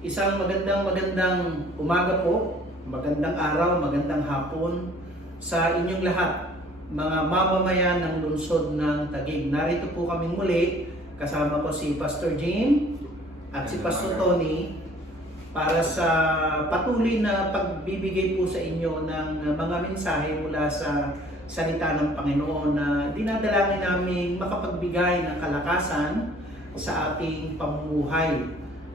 Isang magandang umaga po, magandang araw, magandang hapon sa inyong lahat, mga mamamayan ng lungsod ng Taguig. Narito po kami muli, kasama ko si Pastor Jim at si Pastor Tony para sa patuloy na pagbibigay po sa inyo ng mga mensahe mula sa salita ng Panginoon na dinadalangin namin makapagbigay ng kalakasan sa ating pamumuhay.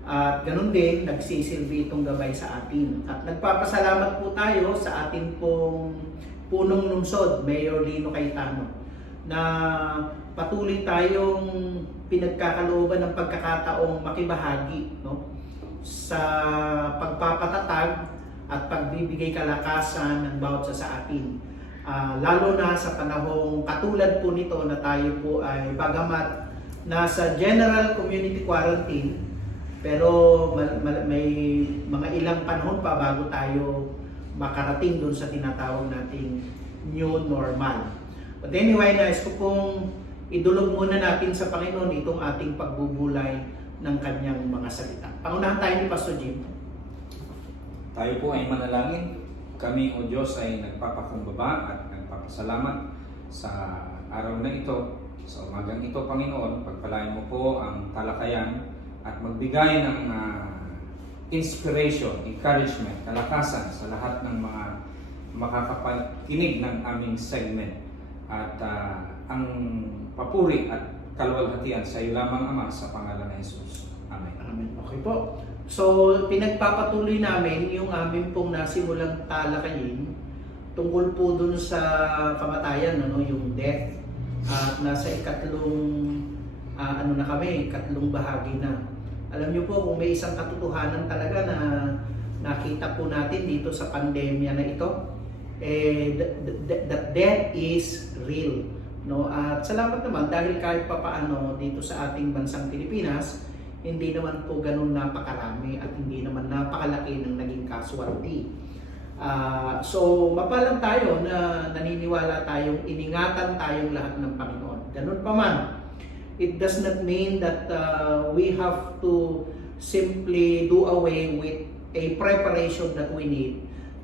At ganun din, nagsisilbi itong gabay sa atin. At nagpapasalamat po tayo sa ating pong punong lungsod, Mayor Lino Cayetano, na patuloy tayong pinagkakalooban ng pagkakataong makibahagi, no, sa pagpapatatag at pagbibigay kalakasan ng bawat sa atin. Lalo na sa panahong katulad po nito na tayo po ay bagamat nasa general community quarantine, pero may mga ilang panahon pa bago tayo makarating doon sa tinatawag nating new normal. But anyway, nais ko pong idulog muna natin sa Panginoon itong ating pagbubulay ng kanyang mga salita. Pangunahan tayo ni Pastor Jim. Tayo po ay manalangin. Kami, O Diyos, ay nagpapakumbaba at nagpapasalamat sa araw na ito. Sa umagang ito, Panginoon, pagpalain mo po ang talakayan at magbigay ng inspiration, encouragement, kalakasan sa lahat ng mga makakapakinig ng aming segment. At ang papuri at kaluwalhatian sa iyo lamang, Ama, sa pangalan ng Jesus. Amen. Amen. Okay po. So, pinagpapatuloy namin yung aming pong nasimulang talakayin tungkol po dun sa kamatayan, ano, yung death. At nasa ikatlong ikatlong bahagi na. Alam niyo po, kung may isang katotohanan talaga na nakita po natin dito sa pandemya na ito, that death is real. No? At salamat naman dahil kahit papaano dito sa ating bansang Pilipinas, hindi naman po ganun napakarami at hindi naman napakalaki ng naging casualty. So mapalang tayo na naniniwala tayong iningatan tayong lahat ng Panginoon. Ganun pa man, it does not mean that we have to simply do away with a preparation that we need.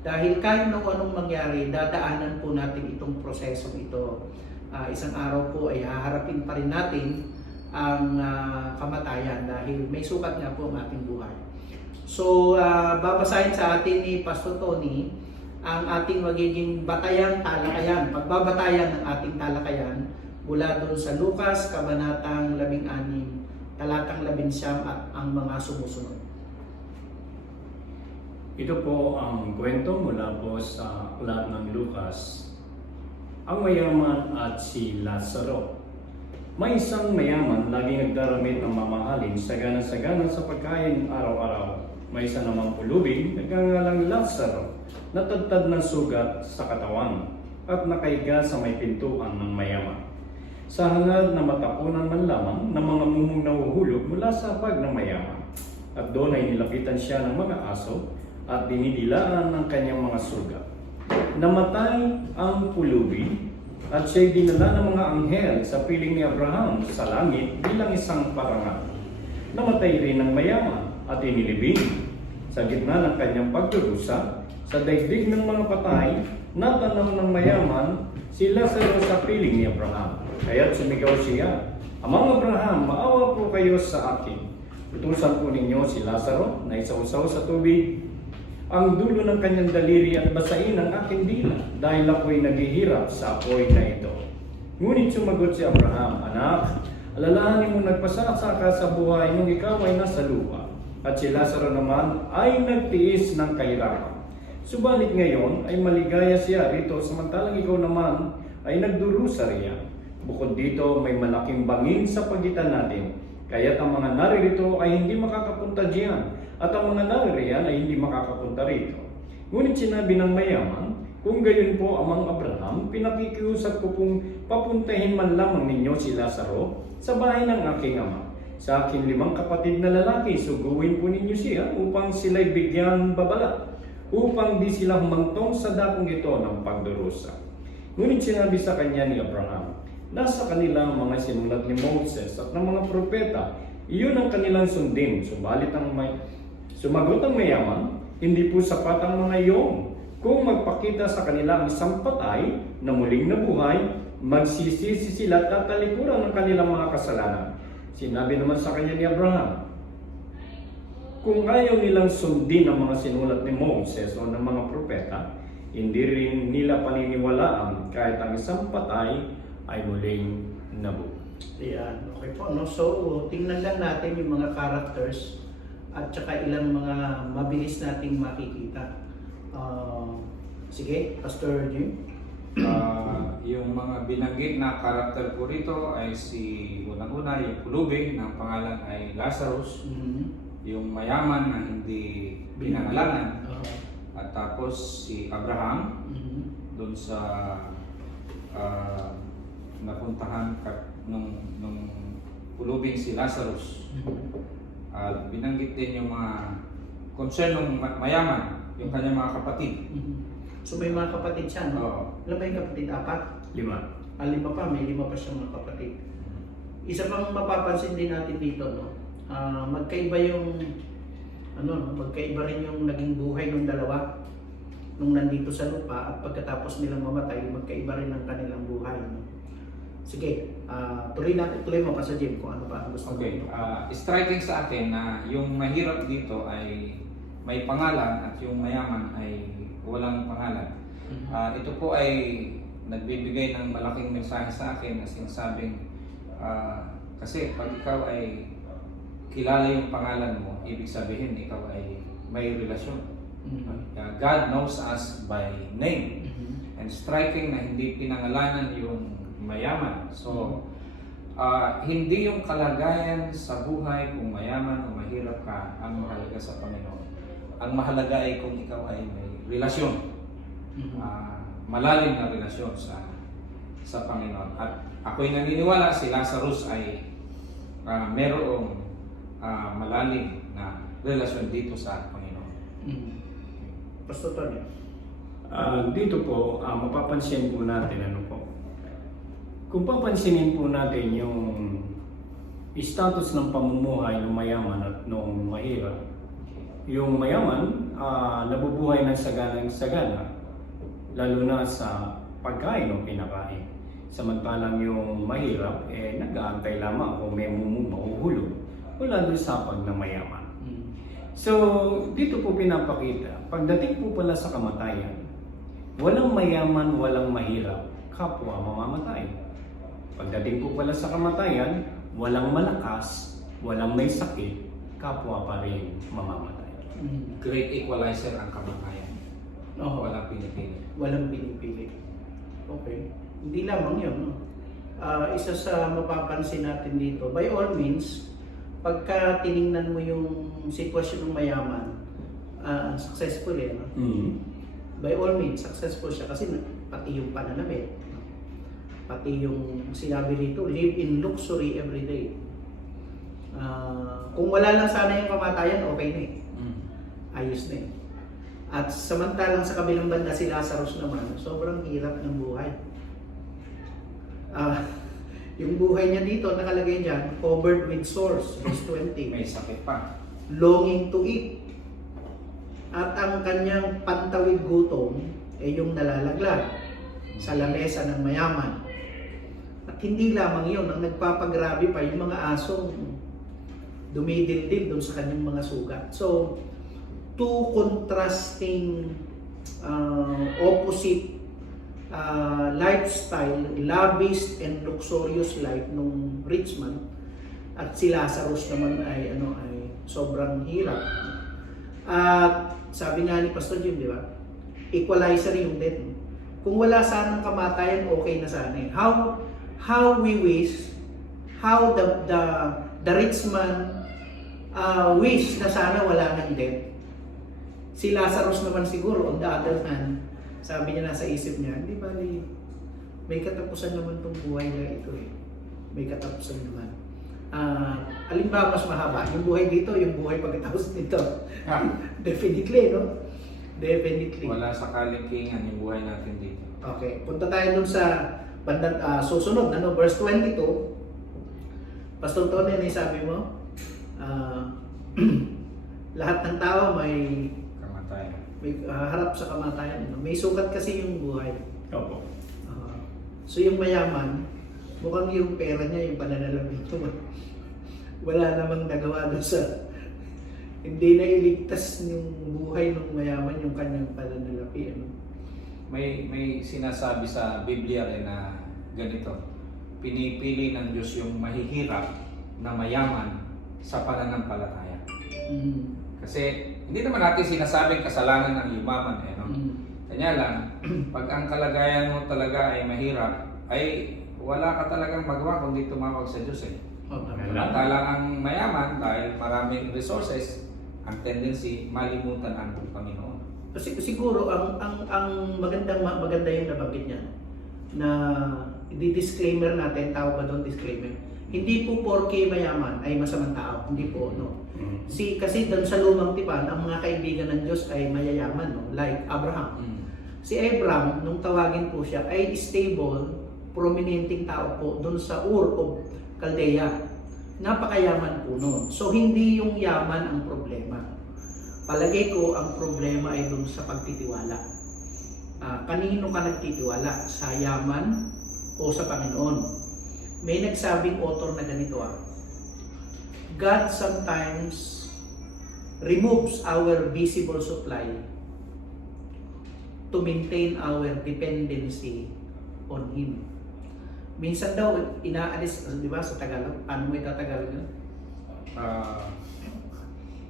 Dahil kahit na anong mangyari, dadaanan po natin itong prosesong ito. Isang araw po ay haharapin pa rin natin ang kamatayan dahil may sukat nga po ang ating buhay. So, babasahin sa atin ni Pastor Tony ang ating magiging batayang talakayan, pagbabatayan ng ating talakayan mula doon sa Lucas, Kabanatang 16, Talatang 19 at ang mga sumusunod. Ito po ang kwento mula po sa aklat ng Lucas. Ang mayaman at si Lazaro. May isang mayaman laging nagdaramit ng mamahalin, sagana-sagana sa pagkain araw-araw. May isa namang pulubing, nagngangalang Lazaro, natadtad ng sugat sa katawan at nakaiga sa may pintuan ng mayaman. Sa hangad na matapunan man lamang ng mga mumong nahuhulog mula sa bag ng mayaman. At doon ay nilapitan siya ng mga aso at dinidilaan ng kanyang mga sugat. Namatay ang pulubi at siya'y dinala ng mga anghel sa piling ni Abraham sa langit bilang isang parangal. Namatay rin ang mayaman at inilibing. Sa gitna ng kanyang pagdurusa, sa daigdig ng mga patay, natanaw ng mayaman si Lazaro sa piling ni Abraham. Kaya't sumigaw siya, "Amang Abraham, maawa po kayo sa akin. Utusan po ninyo si Lazaro na isausaw sa tubig ang dulo ng kanyang daliri at basain ang aking dila dahil ako'y naghihirap sa apoy na ito." Ngunit sumagot si Abraham, "Anak, alalahanin mo nagpasaka ka sa buhay nung ikaw ay nasa lupa. At si Lazaro naman ay nagtiis ng kahirapan. Subalit ngayon ay maligaya siya rito samantalang ikaw naman ay nagdurusa riyan. Bukod dito may malaking bangin sa pagitan natin, kaya't ang mga naririto ay hindi makakapunta diyan at ang mga naririyan ay hindi makakapunta rito." Ngunit sinabi ng mayaman, "Kung gayon po, Amang Abraham, pinakikiusap ko pong papuntahin man lamang ninyo si Lazaro sa bahay ng aking ama. Sa aking 5 kapatid na lalaki, suguin po ninyo siya upang sila'y bigyan babala, upang di sila humantong sa dakong ito ng pagdurusa." Ngunit sinabi sa kanya ni Abraham, "Nasa kanila ang mga sinulat ni Moses at ng mga propeta, Iyon ang kanilang sundin. Sumagot ang mayaman, hindi po sapat ang mga iyon. Kung magpakita sa kanila ang isang patay na muling nabuhay, magsisisi sila at tatalikuran ng kanilang mga kasalanan. Sinabi naman sa kanya ni Abraham, kung ayaw nilang sundin ang mga sinulat ni Moses o ng mga propeta, hindi rin nila paniniwalaan kahit ang isang patay ay muling nabuhay. Ayan, okay po. No? So, tingnan lang natin yung mga characters at saka ilang mga mabilis nating makikita. Sige, Pastor Jim. Yung mga binanggit na karakter ko rito ay unang-una, yung pulubi ng pangalan ay Lazarus, yung mayaman na hindi pinangalanan, at tapos si Abraham, doon sa napuntahan nung pulubing si Lazarus. Binanggit din yung mga concern ng mayaman, yung kanyang mga kapatid. So may mga kapatid siya, no? Oo. Ilan ba yung kapatid? 4? 5. 5 pa, may 5 pa siyang mga kapatid. Isa pang mapapansin din natin dito, no? Magkaiba yung magkaiba rin yung naging buhay ng dalawa nung nandito sa lupa at pagkatapos nilang mamatay, magkaiba rin ang kanilang buhay, no? Sige, tuloy mo kasi Jim kung ano pa ang gusto mo. Okay, striking sa akin na yung mahirap dito ay may pangalan at yung mayaman ay walang pangalan. Ito po ay nagbibigay ng malaking mensahe sa akin na sinasabing kasi pag ikaw ay kilala yung pangalan mo, ibig sabihin ikaw ay may relasyon. God knows us by name. And striking na hindi pinangalanan yung mayaman. So, hindi yung kalagayan sa buhay kung mayaman o mahirap ka ang mahalaga sa Panginoon. Ang mahalaga ay kung ikaw ay may relasyon, malalim na relasyon sa Panginoon. At ako'y naniniwala si Lazarus ay merong malalim na relasyon dito sa Panginoon. Pastor Tony. Dito po, mapapansin po natin kung papansinin po natin yung status ng pamumuhay ng mayaman at ng mahirap. Yung mayaman, nabubuhay ng saganang-sagana, lalo na sa pagkain o pinakain. Samantalang yung mahirap, nag-aantay lamang kung may mahuhulog mula doon sa pag na mayaman. So, dito po pinapakita, pagdating po pala sa kamatayan, walang mayaman, walang mahirap, kapwa mamamatay. Pagdating po pala sa kamatayan, walang malakas, walang may sakit, kapwa pa rin mamamatay. Great equalizer ang kamatayan. Walang pinipili. Walang pinipili. Okay. Hindi lamang yun. No? Isa sa mapapansin natin dito, by all means, pagka tiningnan mo yung sitwasyon ng mayaman, successful no? By all means, successful siya kasi pati yung pananamit, pati yung sinabi rito, live in luxury every day. Kung wala lang sana yung kamatayan, okay na ayos na At samantalang sa kabilang banda si Lazarus naman, sobrang hirap ng buhay. Yung buhay niya dito, nakalagay dyan, covered with sores, verse 20. May sakit pa. Longing to eat. At ang kanyang pantawid gutom ay yung nalalaglag sa lamesa ng mayaman. At hindi lamang yun, ang nagpapagrabe pa yung mga asong dumidildil doon sa kanyang mga sugat. So, two contrasting opposite lifestyle, lavish and luxurious life nung rich man, at si Lazarus naman ay sobrang hirap. At sabi nga ni Pastor Jim, di ba? Equalizer yung death. Kung wala sanang kamatayan, okay na sana. How we wish, how the rich man wish na sana wala ng death. Si Lazarus naman siguro, on the other hand, sabi niya nasa isip niya, hindi bali, may katapusan naman itong buhay na ito May katapusan naman. Alin ba mas mahaba? Yung buhay dito, yung buhay pagkatapos nito? Definitely, no? Definitely. Wala sa kalingkingan yung buhay natin dito. Okay, punta tayo dun sa bandang susunod, verse 22. Pastor Tony, ano yung sabi mo? Ah, lahat ng tao may Kamatayan. harap sa kamatayan. May sukat kasi yung buhay. Opo. So yung mayaman, mukhang yung pera niya, yung pananalapi ito, wala namang nagawa doon sa, hindi na iligtas yung buhay ng mayaman yung kanyang pananalapi. Ano? May sinasabi sa Biblia rin na ganito, pinipili ng Diyos yung mahihirap na mayaman sa pananampalataya. Mm. Kasi hindi naman natin sinasabing kasalanan ng yumaman eh, no? Mm. Kanya lang, pag ang kalagayan mo talaga ay mahirap, ay wala ka talagang magawa kundi tumawag sa Diyos eh. Tala ang mayaman dahil maraming resources, ang tendency malimutan ang Panginoon. Kasi siguro ang maganda yung nabanggit niya na di-disclaimer natin, tawag ba doon disclaimer? Hindi po porke mayaman ay masamang tao, hindi po, no. Kasi doon sa lumang tipan, ang mga kaibigan ng Diyos ay mayayaman, no, like Abraham. Si Abraham, nung tawagin po siya, ay stable, prominenting tao po doon sa Ur of Caldea. Napakayaman po noon. So hindi yung yaman ang problema. Palagay ko ang problema ay doon sa pagtitiwala. Kanino ka nagtitiwala? Sa yaman o sa Panginoon? May nagsabing author na ganito God sometimes removes our visible supply to maintain our dependency on Him. Minsan daw, inaalis, di ba sa Tagalog? Paano mo itatagalog yun?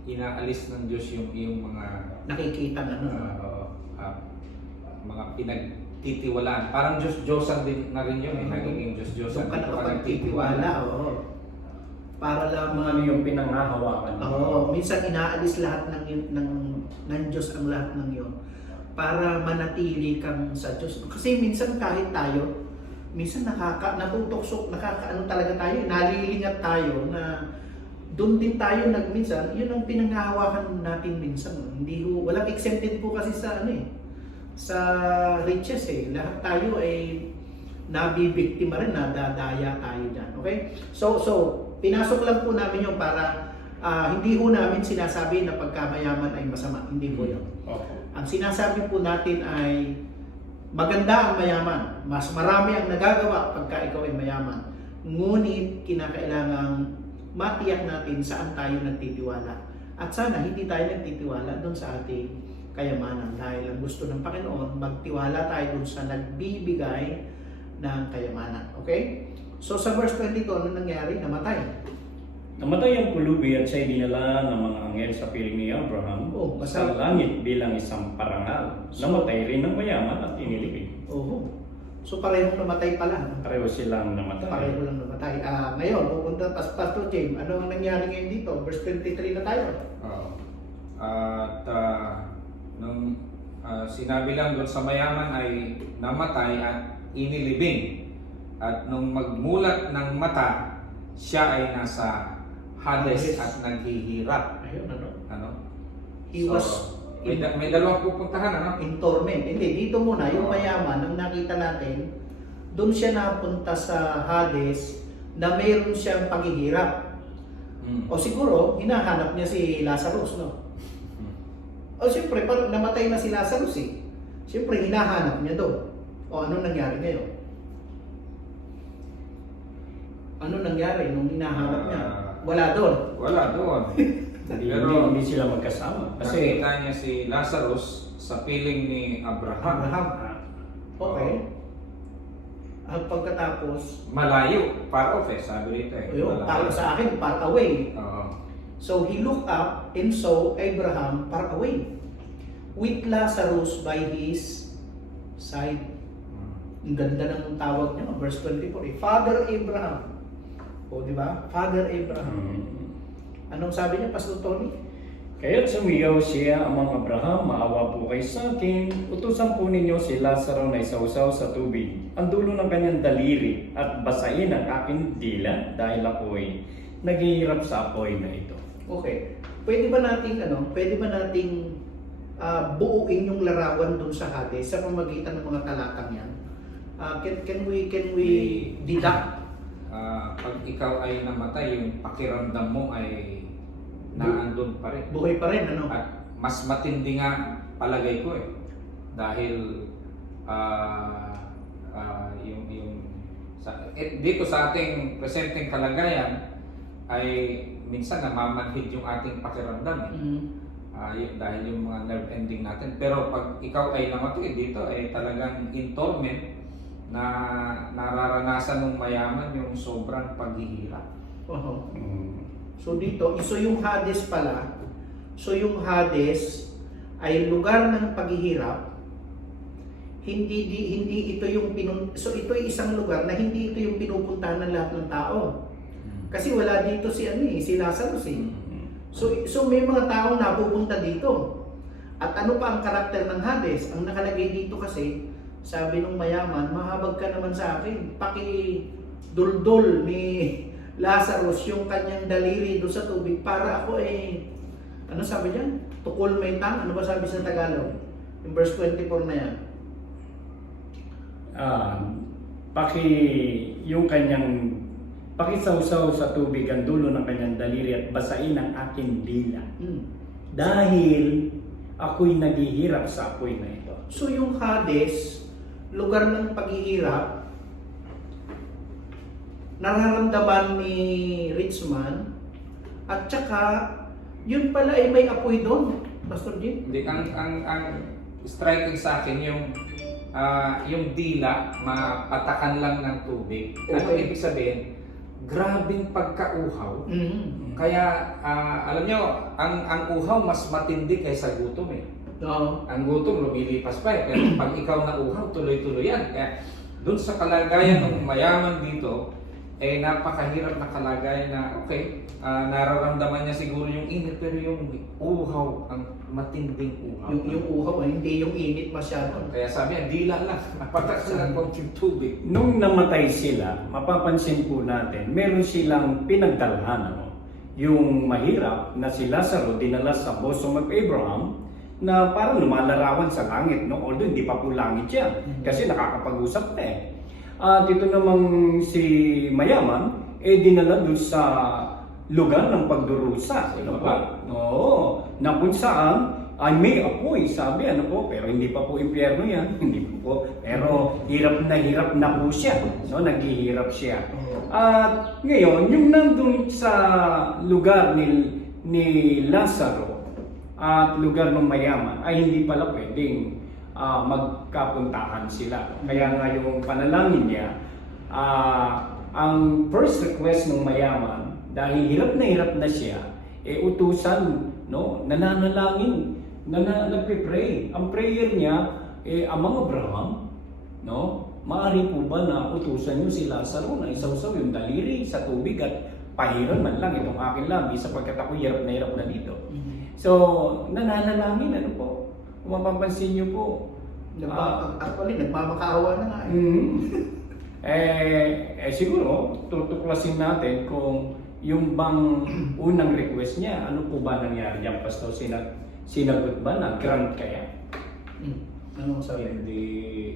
Inaalis ng Diyos yung mga Nakikita na ano. mga pinagtitiwalaan. Parang Diyos-Diyosan din na rin yun. Nagiging Diyos-Diyosan. Doon ka nakapagtitiwala, oo. Para Ano lamang, yung pinanghahawakan mo? oo, minsan inaalis lahat ng Diyos ang lahat ng yun para manatili kang sa Diyos. Kasi minsan kahit tayo, minsan natutuksok, nakakaano talaga tayo, nalilingat tayo na doon din tayo minsan, yun ang pinanghahawakan natin minsan. Hindi walang exempted po kasi sa sa riches eh. Lahat tayo ay nabibiktima rin, nadadaya tayo dyan. Okay? So pinasok lang po namin yung para hindi po namin sinasabi na pagkamayaman ay masama. Hindi po yun. Opo. Ang sinasabi po natin ay maganda ang mayaman. Mas marami ang nagagawa pagka ikaw ay mayaman. Ngunit kinakailangang matiyak natin saan tayo nagtitiwala. At sana hindi tayo nagtitiwala doon sa ating kayamanan. Dahil ang gusto ng Panginoon, magtiwala tayo doon sa nagbibigay ng kayamanan. Okay? So sa verse 22, ano nangyari? Namatay. Namatay ang pulubi at siya'y dinala ng mga anghel sa piling ni Abraham sa langit bilang isang parangal. Namatay rin ng mayaman at inilibing. Oo. So parehong namatay pala. Pareho silang namatay. Pareho lang namatay. Ngayon, pupunta Pastor Jim, ano ang nangyari ngayon dito? Verse 23 na tayo. At nung sinabi lang doon sa mayaman ay namatay at inilibing. At nung magmulat ng mata, siya ay nasa Hades at naghihirap. Ayun, Ano? He was may dalawang pupuntahan, ano? in torment. Hindi, dito muna, yung mayaman, ang nakita natin, doon siya napunta sa Hades na mayroon siyang paghihirap. O siguro, hinahanap niya si Lazarus, no? O siyempre, parang namatay na si Lazarus eh. Siyempre, hinahanap niya doon. O ano nangyari ngayon? Ano nangyari nung hinahanap niya? Wala doon. Wala doon. Hindi sila magkasama. Kasi nakita niya si Lazarus sa piling ni Abraham. Okay. At pagkatapos, Malayo, far off eh, sabi rito eh. ayun, Malayo. para sa akin, far away. Oo. So he looked up and saw Abraham far away, with Lazarus by his side. Ang ganda ng tawag niya, verse 24, Father Abraham. O, di ba? Father Abraham. Anong sabi niya, Pastor Tony? Kaya't sumigaw siya, Amang Abraham, maawa po kayo sa akin. Utusan po ninyo si Lazaro na isausaw sa tubig, ang dulo ng kanyang daliri, at basain ang aking dila dahil ako'y naghihirap sa apoy na ito. Okay. Pwede ba nating buuin yung larawan doon sa Hades sa pamamagitan ng mga talatang yan? Can we deduct? Pag ikaw ay namatay, yung pakiramdam mo ay na andun pa rin. Buhay pa rin, ano? At mas matindi nga palagay ko dahil dito sa ating presenteng kalagayan ay minsan namamanhid yung ating pakiramdam dahil yung mga nerve ending natin. Pero pag ikaw ay namatay dito ay talagang in torment na nararanasan ng mayaman yung sobrang paghihirap. Oho. So dito, yung Hades pala, so yung Hades ay lugar ng paghihirap. Hindi ito yung so ito ay isang lugar na hindi ito yung pinupuntahan ng lahat ng tao. Kasi wala dito si Lazarus . So may mga taong napupunta dito. At ano pa ang karakter ng Hades? Ang nakalagay dito kasi, sabi nung mayaman, mahabag ka naman sa akin. Pakiduldol ni Lazarus yung kanyang daliri doon sa tubig para ako ano sabi diyan? Tukol may tang. Ano ba sabi sa Tagalog? Yung verse 24 na yan. Yung kanyang pakisawsaw sa tubig ang dulo ng kanyang daliri at basain ang aking dila. Dahil ako'y naghihirap sa apoy na ito. So yung Hades, lugar ng paghihirap, nararamdaman ni Richman, at saka yun pala ay may apoy doon, Pastor Jim. Hindi, ang striking sa akin yung dila, mapatakan lang ng tubig. Ano Okay. ibig sabihin? Grabing pagkauhaw. Kaya alam nyo, ang uhaw mas matindi kaysa gutom . Oo. Ang gutom lumilipas pa . Pero pag ikaw na uhaw, tuloy-tuloy yan. Kaya dun sa kalagayan ng mayaman dito, napakahirap na kalagayan na nararamdaman niya siguro yung init, pero yung uhaw, ang matinding uhaw. Yung uhaw, hindi yung init masyado. Kaya sabi niya, dila lang, napatak lang konting tubig. Nung namatay sila, mapapansin po natin, meron silang pinagdalhan. Yung mahirap na si Lazaro dinala sa bosom of Abraham na parang lumalarawan sa langit. Although hindi pa po langit yan, kasi nakakapag-usap na . At ito namang si mayaman, dinala doon sa lugar ng pagdurusa. Oo, na kung saan ay may apoy, sabi pero hindi pa po impyerno yan, hindi po, pero hirap na po siya, naghihirap siya. At ngayon, yung nandun sa lugar ni Lazaro at lugar ng mayaman ay hindi pala pwedeng magkapuntahan sila. Kaya nga yung panalangin niya, ang first request ng mayaman, dahil hirap na siya, utusan, nananalangin, nagpe-pray. Ang prayer niya, Amang Abraham, maaari po ba na utusan niyo si Lazaro na isawsaw yung daliri sa tubig at pahiran man lang itong aking labi sapagkat ako hirap na dito. So, nananalangin, kung mapapansin niyo po, Actually, nagmamakaawa na nga . Siguro, tutuklasin natin kung yung bang unang request niya, ano po ba nangyari diyan, Pastor? Sinagot ba na grant kaya? Ano sabi?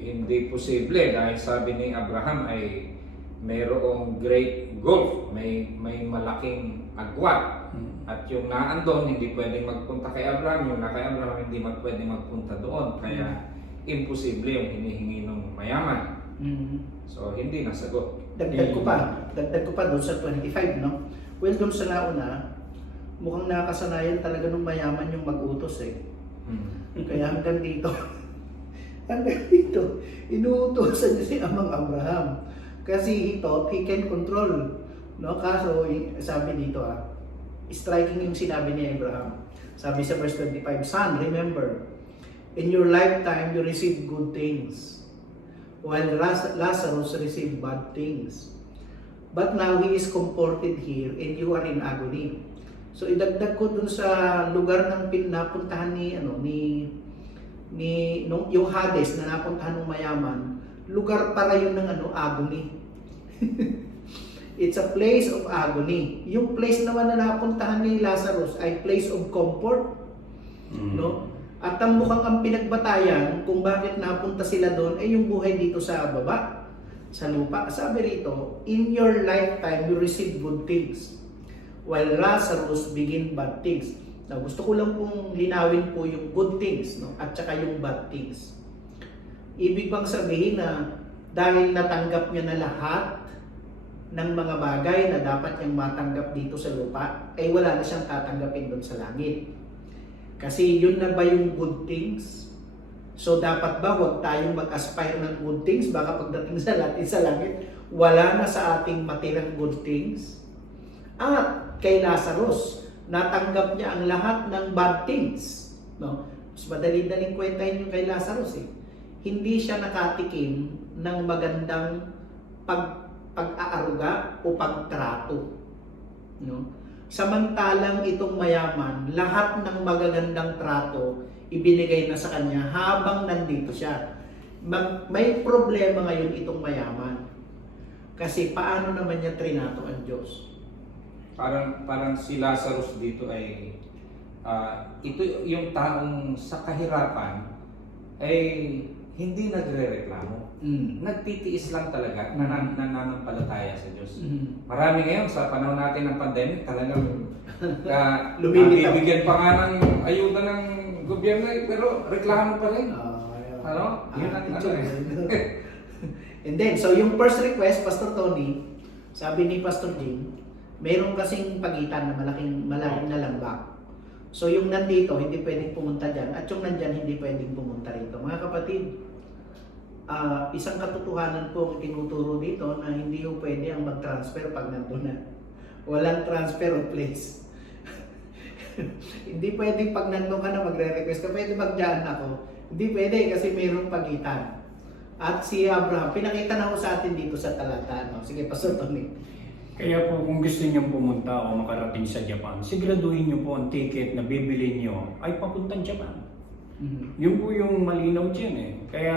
Hindi posible dahil sabi ni Abraham ay mayroong great gulf, may malaking agwat. At yung naandon, hindi pwedeng magpunta kay Abraham, yung kay Abraham hindi pwedeng magpunta doon. Kaya imposible yung hinihingi ng mayaman. So hindi nasagot. Dagdag ko pa doon sa 25, Well, doon sa nauna, mukhang nakasanayan talaga ng mayaman yung mag-utos . Kaya hanggang dito, inuutosan niya si Amang Abraham. Kasi he thought he can control. Kaso, sabi dito striking yung sinabi ni Abraham. Sabi sa verse 25, Son, remember, in your lifetime you received good things, while Lazarus received bad things. But now he is comforted here and you are in agony. So idagdag ko dun sa lugar ng pinapuntahan yung Hades na napuntahan ng mayaman, lugar para yun ng agony. It's a place of agony. Yung place naman na napuntahan ni Lazarus ay place of comfort. At ang mukhang ang pinagbatayan kung bakit napunta sila doon ay yung buhay dito sa baba, sa lupa. Sabi rito, in your lifetime you receive good things, while Lazarus begin bad things. Now, gusto ko lang pong linawin po yung good things, no? At saka yung bad things. Ibig bang sabihin na dahil natanggap niya na lahat ng mga bagay na dapat niyang matanggap dito sa lupa, ay wala na siyang tatanggapin doon sa langit. Kasi yun na ba yung good things? So dapat ba huwag tayong mag-aspire ng good things? Baka pagdating sa natin sa langit, wala na sa ating matirang good things. At kay Lazarus, natanggap niya ang lahat ng bad things. No? Mas madali-daling kwentahin yung kay Lazarus eh. Hindi siya nakatikim ng magandang pag-aaruga o pagtrato. No? Samantalang itong mayaman, lahat ng magagandang trato ibinigay na sa kanya habang nandito siya. May problema ngayon itong mayaman. Kasi paano naman niya trinato ang Diyos? Parang si Lazarus dito ay ito yung taong sa kahirapan ay hindi nagrereklamo. Nagtitiis lang talaga, nananampalataya sa Diyos. Marami ngayon sa panahon natin ng pandemic talagang bibigyan pa nga ng ayuda ng gobyerno pero reklamo pa rin. Ano? Yun ang ano eh. And then, so yung first request, Pastor Tony, sabi ni Pastor Jim, mayroon kasing pagitan na malaking na lambak. So yung nandito, hindi pwedeng pumunta dyan, at yung nandyan, hindi pwedeng pumunta rito. Mga kapatid, isang katotohanan po ang tinuturo dito na hindi po pwede ang mag-transfer pag nandun na. Walang transfer of place. Hindi pwede pag nandun ka na magre-request ka, pwede mag-dyan ako. Hindi pwede kasi mayroong pagitan. At si Abraham, pinakita na ko sa atin dito sa talata. No? Sige, Pastor Tony. Kaya po kung gusto niyong pumunta o makarating sa Japan, siguraduhin niyo po ang ticket na bibili niyo ay papuntang Japan. Yun po yung malinaw dyan eh. Kaya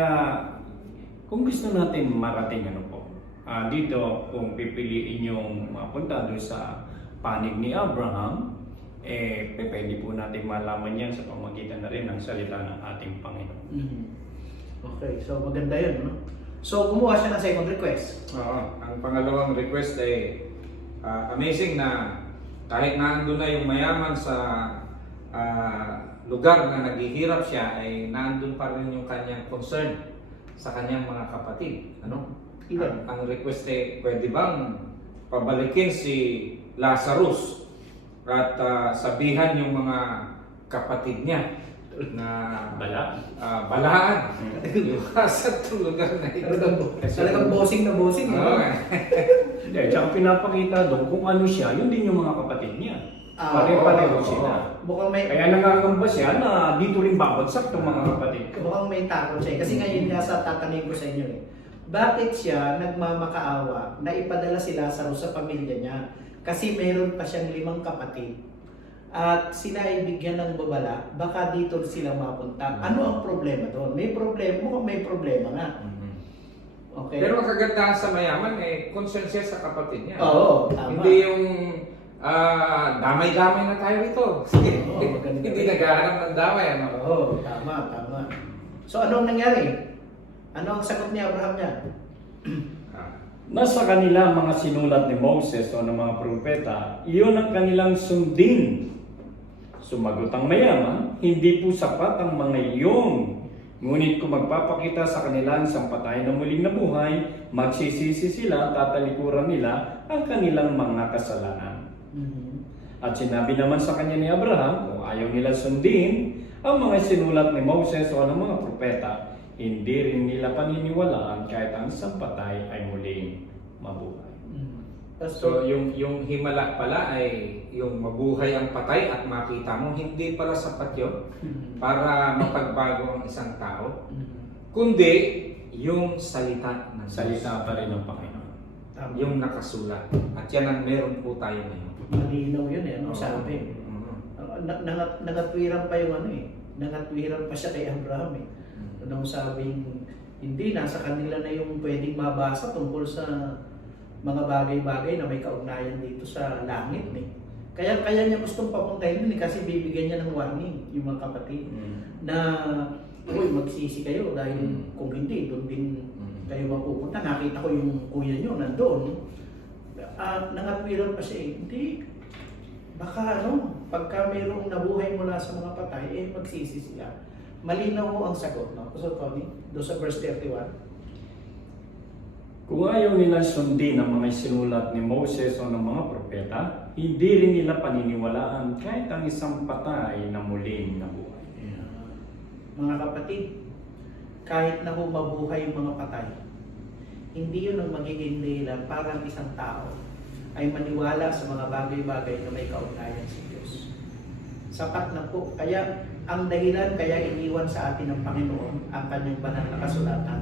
kung gusto natin marating dito kung pipiliin yung mapunta doon sa panig ni Abraham, pwede po natin malaman yan sa pamagitan na rin ng salita ng ating Panginoon. Okay, so maganda yun, no? So, kumuha siya ng second request. Oo. Ang pangalawang request ay amazing na kahit naandun na yung mayaman sa lugar na naghihirap siya, ay naandun pa rin yung kanyang concern sa kanyang mga kapatid. Ano? Ang request ay pwede bang pabalikin si Lazarus at sabihan yung mga kapatid niya na balaan iwasan itong lugar na ito. Talagang bossing na bossing. Hindi, tsaka pinapakita doon kung ano siya, yun din yung mga kapatid niya. Pare-pareho sila. Kaya nangangamba siya na dito rin babagsak itong mga kapatid ko. Mukhang may takot siya. Kasi ngayon nga sa tatanungin ko sa inyo bakit siya nagmamakaawa na ipadala si Lazarus sa pamilya niya? Kasi meron pa siyang 5 kapatid. At sila ay bigyan ng babala, baka dito sila mapunta. Ano ang problema doon? May problema, mukhang may problema nga. Okay. Pero ang kagandahan sa mayaman, concern siya sa kapatid niya. Oo, tama. Hindi yung damay-damay na tayo ito. Hindi naghahanap ng damay. Ano? Oo, tama. So ano ang nangyari? Ano ang sagot ni Abraham niya? Nasa kanila mga sinulat ni Moses o ng mga propeta, iyon ang kanilang sundin. Sumagot ang mayaman, hindi po sapat ang mga iyon. Ngunit kung magpapakita sa kanila ang isang patay na muling nabuhay, magsisisi sila, tatalikuran nila ang kanilang mga kasalanan. At sinabi naman sa kanya ni Abraham, kung ayaw nila sundin ang mga sinulat ni Moses o ng mga propeta, hindi rin nila paniniwalaan kahit ang isang patay ay muling mabuhay. So yung himala pala ay yung mabuhay ang patay at makita mo, hindi pala sapat yun para mapagbago ang isang tao, kundi yung salita ng Salita pa rin ng Panginoon. yung nakasulat. At yan ang meron po tayo ngayon. Malinaw yun ano sabi. Nangatwiran pa yung nangatwiran pa siya kay Abraham Anong sabing, hindi, nasa kanila na yung pwedeng mabasa tungkol sa mga bagay-bagay na may kaugnayan dito sa langit Kaya niya gustong papuntahin din kasi bibigyan niya ng warning yung mga kapatid na magsisi kayo dahil kung hindi, doon din kayo mapupunta. Nakita ko yung kuya niyo nandoon. Nangatwiran pa siya hindi. baka pagka mayroong nabuhay mula sa mga patay, magsisi sila. Malinaw ho ang sagot, no? So, Tony, doon sa verse 31. Kung ayaw nila sundin ang mga sinulat ni Moses o ng mga propeta, hindi rin nila paniniwalaan kahit ang isang patay na muling nabuhay. Mga kapatid, kahit na ho mabuhay yung mga patay, hindi yun ang magiging dahilan para ang isang tao ay maniwala sa mga bagay-bagay na may kaugnayan sa Diyos. Sapat na po. Kaya ang dahilan kaya iniwan sa atin ng Panginoon ang kanyang banal na kasulatan,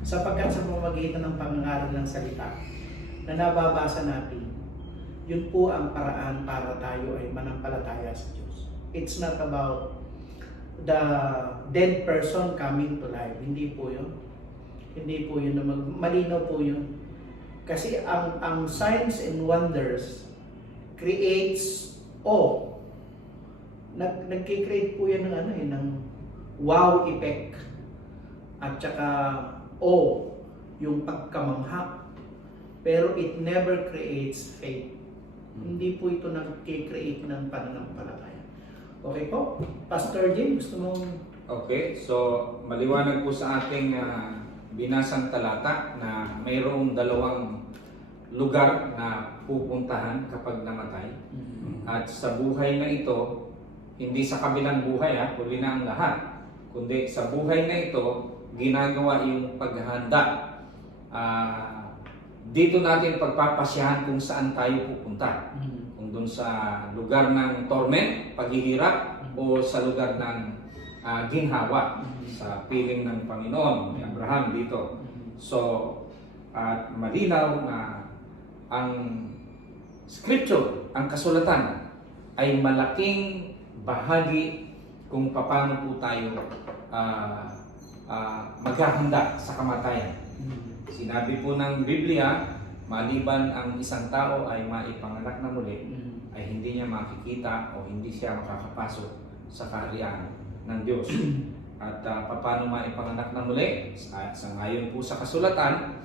sapagkat sa pamamagitan ng pangangaral ng salita na nababasa natin, yun po ang paraan para tayo ay manampalataya sa Diyos. It's not about the dead person coming to life. Hindi po yun. Hindi po yun. Malinaw po yun. Kasi ang signs and wonders creates awe. Nagki-create po yan ng wow effect. At saka yung pagkamangha. Pero it never creates faith. Hindi po ito nag-create ng pananampalataya. Okay po? Pastor Jim, gusto mong... Okay, so maliwanag po sa ating binasang talata na mayroong dalawang lugar na pupuntahan kapag namatay. At sa buhay na ito, hindi sa kabilang buhay huli na ang lahat, kundi sa buhay na ito, ginagawa yung paghahanda. Dito natin pagpapasyahan kung saan tayo pupunta. Kung doon sa lugar ng torment, paghihirap, o sa lugar ng ginhawa, sa piling ng Panginoon, ni Abraham dito. So, at malinaw na ang scripture, ang kasulatan, ay malaking bahagi kung paano po tayo maghahanda sa kamatayan. Sinabi po ng Biblia, maliban ang isang tao ay maipanganak na muli, ay hindi niya makikita o hindi siya makakapasok sa kaharian ng Diyos. At paano maipanganak na muli? Sa ngayon po sa kasulatan,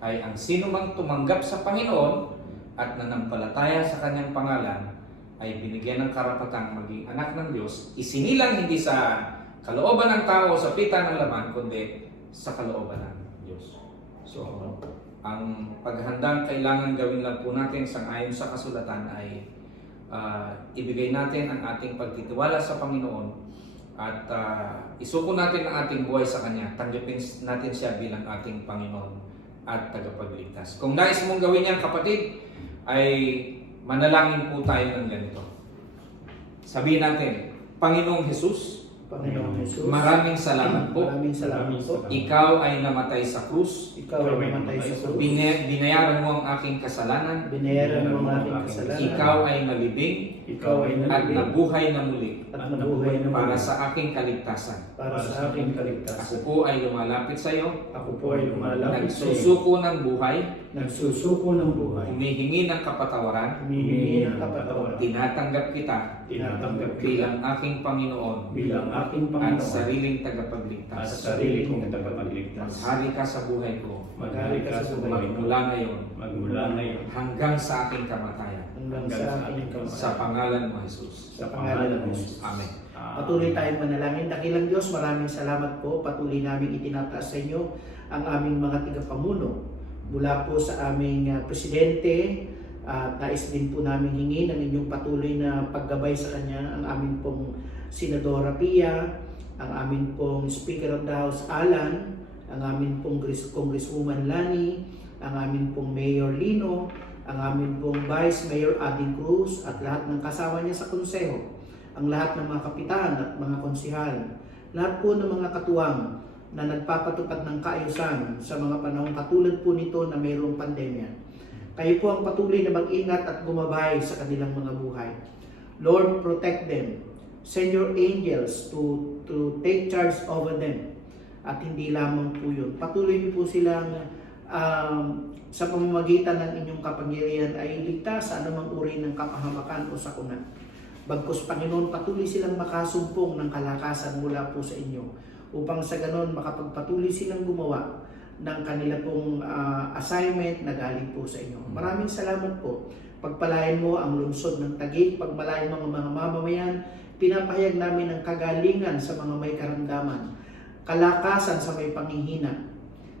ay ang sino mang tumanggap sa Panginoon at nanampalataya sa kanyang pangalan ay binigyan ng karapatang maging anak ng Diyos, isinilang hindi sa kalooban ng tao o sa pita ng laman, kundi sa kalooban ng Diyos. So, ang paghandang kailangan gawin lang po natin ayon sa kasulatan ay ibigay natin ang ating pagtitiwala sa Panginoon at isuko natin ang ating buhay sa Kanya. Tanggapin natin siya bilang ating Panginoon at tagapagligtas. Kung nais mong gawin yan, kapatid, ay manalangin po tayo ng ganito. Sabihin natin, Panginoong Jesus, Panginoong Jesus, maraming salamat po. Maraming salamat po. Ikaw ay namatay sa krus. Ikaw ay namatay sa krus. Binayaran mo ang aking kasalanan. Binayaran mo ang aking kasalanan. Ikaw ay nalibing. Ikaw ay At nalibing. nabuhay na muli. At nabuhay na muli. Para sa aking kaligtasan. Para sa aking Ako kaligtasan. po ay lumalapit sa iyo. Ako po ay lumalapit sa iyo. Nagsusuko ng buhay. Nagsusuko ng buhay. Humihingi ng kapatawaran. Humihingi ng kapatawaran. Tinatanggap kita. Tinatanggap Bilang aking Panginoon. bilang aking At Panginoon sariling at tagapagligtas. sarili kong tagapagligtas. Maghari ka sa buhay ko. Maghari ka sa buhay ko Magmula ngayon. magmula ngayon Hanggang sa aking kamatayan. Hanggang sa aking kamatayan. Sa pangalan mo, Jesus. Sa pangalan ng Jesus. Amen. Patuloy tayong manalangin. Dakilang Diyos, maraming salamat po. Patuloy namin itinataas sa inyo ang aming mga tigapamuno. Mula po sa aming presidente, nais din po namin hingin ang inyong patuloy na paggabay sa kanya, ang aming pong Senadora Pia, ang aming pong Speaker of the House Alan, ang aming pong Congresswoman Lani, ang aming pong Mayor Lino, ang aming pong Vice Mayor Ading Cruz at lahat ng kasama niya sa konseho, ang lahat ng mga kapitan at mga konsihal, lahat po ng mga katuwang na nagpapatupad ng kaayusan sa mga panahong katulad po nito na mayroong pandemya. Kayo po ang patuloy na mag-ingat at gumabay sa kanilang mga buhay. Lord, protect them. Send your angels to take charge over them. At hindi lamang po yun. Patuloy niyo po silang sa pamamagitan ng inyong kapangyarihan ay iligtas sa anumang uri ng kapahamakan o sakuna. Bagkus Panginoon, patuloy silang makasumpong ng kalakasan mula po sa inyo upang sa ganon makapagpatuloy silang gumawa ng kanila pong assignment na galing po sa inyo. Maraming salamat po Pagpalain mo ang lungsod ng Taguig, pagpalain mo ang mga mamamayan. Pinapahayag namin ang kagalingan sa mga may karamdaman, kalakasan sa may panghihina,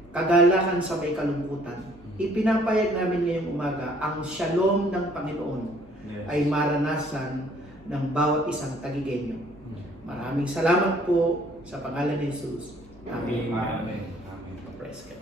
kagalakan sa may kalungkutan. Ipinapahayag namin ngayong umaga ang shalom ng Panginoon Yes. ay maranasan ng bawat isang Taguigenyo. Maraming salamat po sa pangalan ni Jesus. Amen. Amen. Amen. Amen. Praise God.